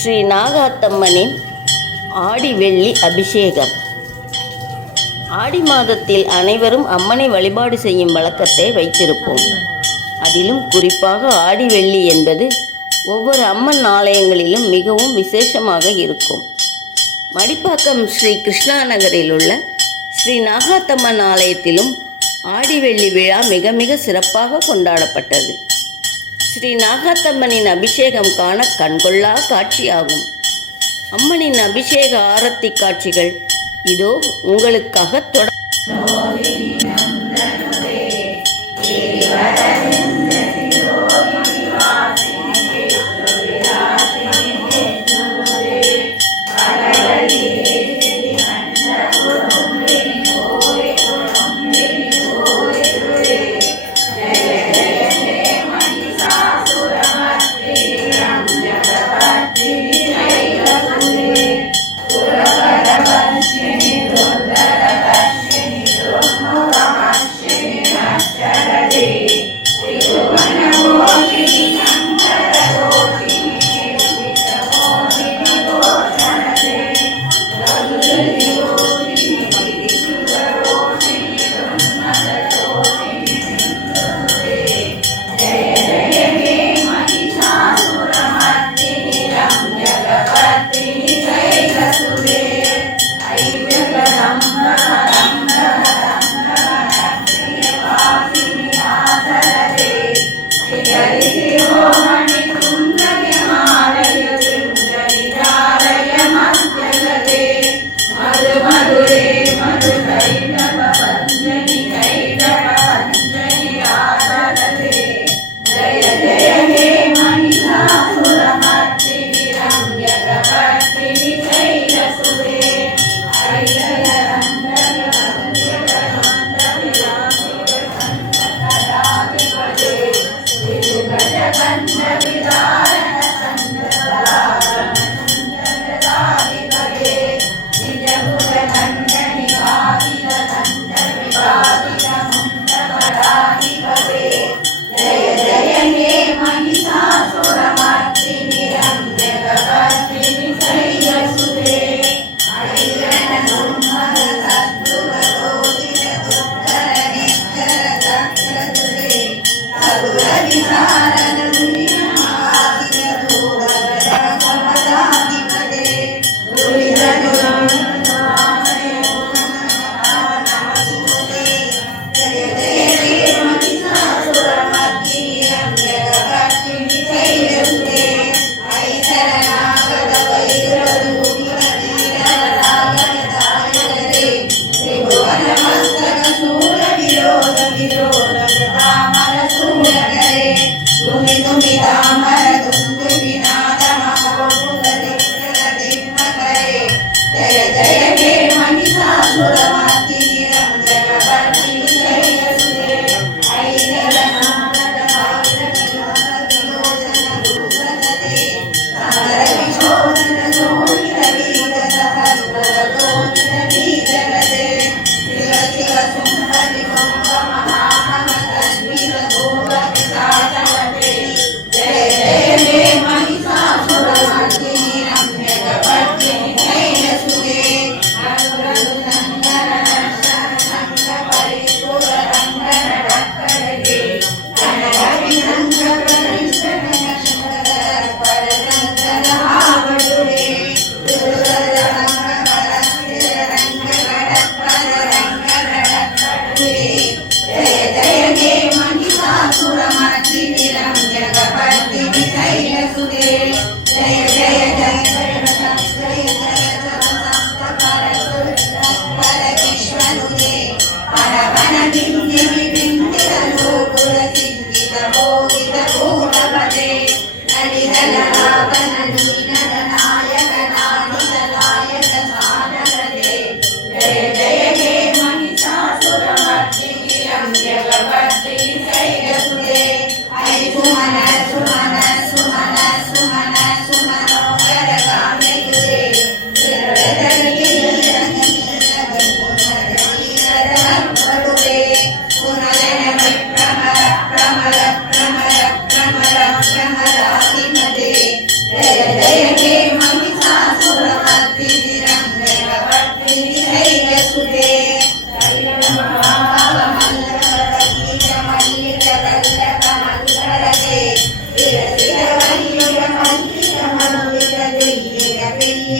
ஸ்ரீ நாகாத்தம்மனின் ஆடி வெள்ளி அபிஷேகம். ஆடி மாதத்தில் அனைவரும் அம்மனை வழிபாடு செய்யும் வழக்கத்தை வைத்திருப்போம். அதிலும் குறிப்பாக ஆடி வெள்ளி என்பது ஒவ்வொரு அம்மன் ஆலயங்களிலும் மிகவும் விசேஷமாக இருக்கும். மடிப்பாக்கம் ஸ்ரீ கிருஷ்ணா நகரில் உள்ள ஸ்ரீ நாகாத்தம்மன் ஆலயத்திலும் ஆடி வெள்ளி விழா மிக மிக சிறப்பாக கொண்டாடப்பட்டது. ஸ்ரீ நாகாத்தம்மனின் அபிஷேகம் காண கண்கொள்ளா காட்சியாகும். அம்மனின் அபிஷேக ஆரத்தி காட்சிகள் இதோ உங்களுக்காக Hey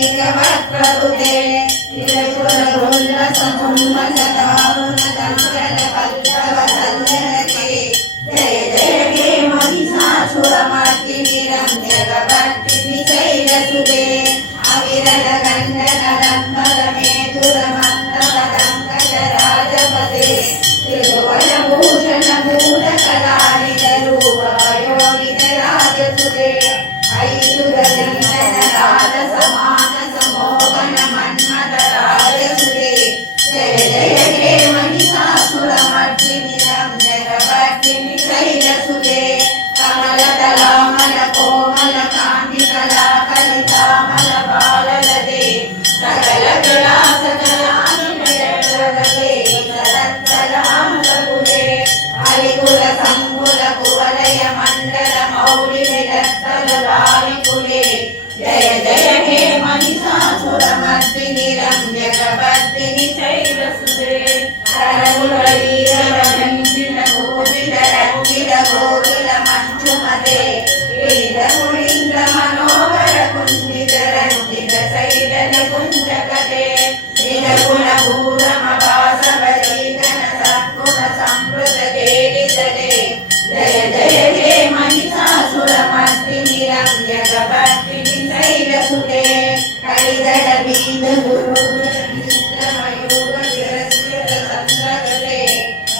प्रभुते जय जय हे महिषासुरमर्दिनि रम्यकपर्दिनि शैलसुते अविरल गण्डनरम्बरमेधुरमन्दपदङ्कजराजपते त्रिभुवनभूषण भूतकलानिधरूपयोगितराजसुते ऐसुरचन्दनराजसमानसमोहनमन्मथराजसुते जय जय हे महिषासुरमर्दिनि रम्यकपर्दिनि शैलसुते कमलदलामलकोमलकान्तिकलाकलितामलबाललते सकलकलासकलानिलयप्रगते सरत्कलामलकुले हरिकुलसङ्कुलकुवलयमण्डलमौलिविलत्तललालिकुले जय जय हे महिषासुरमर्दिनि रम्यकपर्दिनि शैलसुते करकुलवीररञ्जितगोपितरङ्गितगोकुलमञ्जुमते ीरकुलिन्दमनोहरकुञ्जितरञ्जितशैलनिकुञ्जकते निरकुलभूरमवासवरीगणसत्कुलसंवृतकेलितटे जय जय हे महिषासुरमर्दिनि रम्यकपर्दिनि शैलसुते कलिदलबीजगुरुमयूरविरचितसन्द्रगते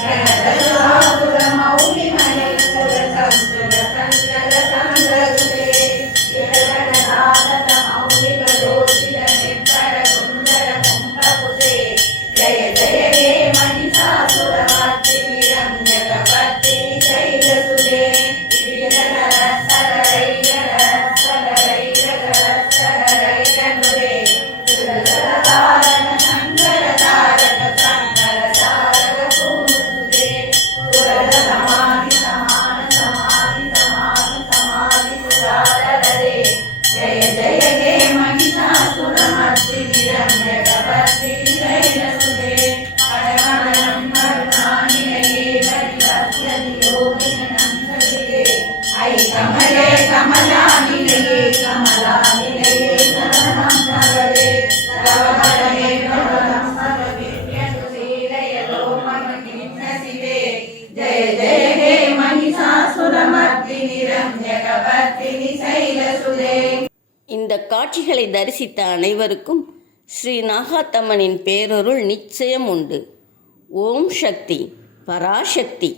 गणदशापुरमौलिमयसुरसंस्कृतसङ्करसङ्गते जय जय हे महिषासुरमर्दिनि रम्यकपर्दिनि शैलसुते सरैरनुरे सुरलतारणसङ्करतारकसङ्करतारकपूर्णसुते सुरलसमाधिसमाधिसमाधिसमाधिसुराललते जय जय हे महिषासुरमर्दिनि रम्यकपर्दिनि शैलसुते परमगणं करुणानिलये परिलक्ष्यधियोगिनन्दविदे ऐ कमले कमलानिलये कमलानिलये शरणं नगरे तव बलमे प्रबलं सर्वविद्यनुशीलयलो मम किन्नसिते जय जय हे महिषासुरमर्दिनि रम्यकपर्दिनि शैलसुते இந்த காட்சிகளை தரிசித்த அனைவருக்கும் ஸ்ரீ நாகாத்தம்மனின் பேரருள் நிச்சயம் உண்டு. ஓம் சக்தி, பராசக்தி.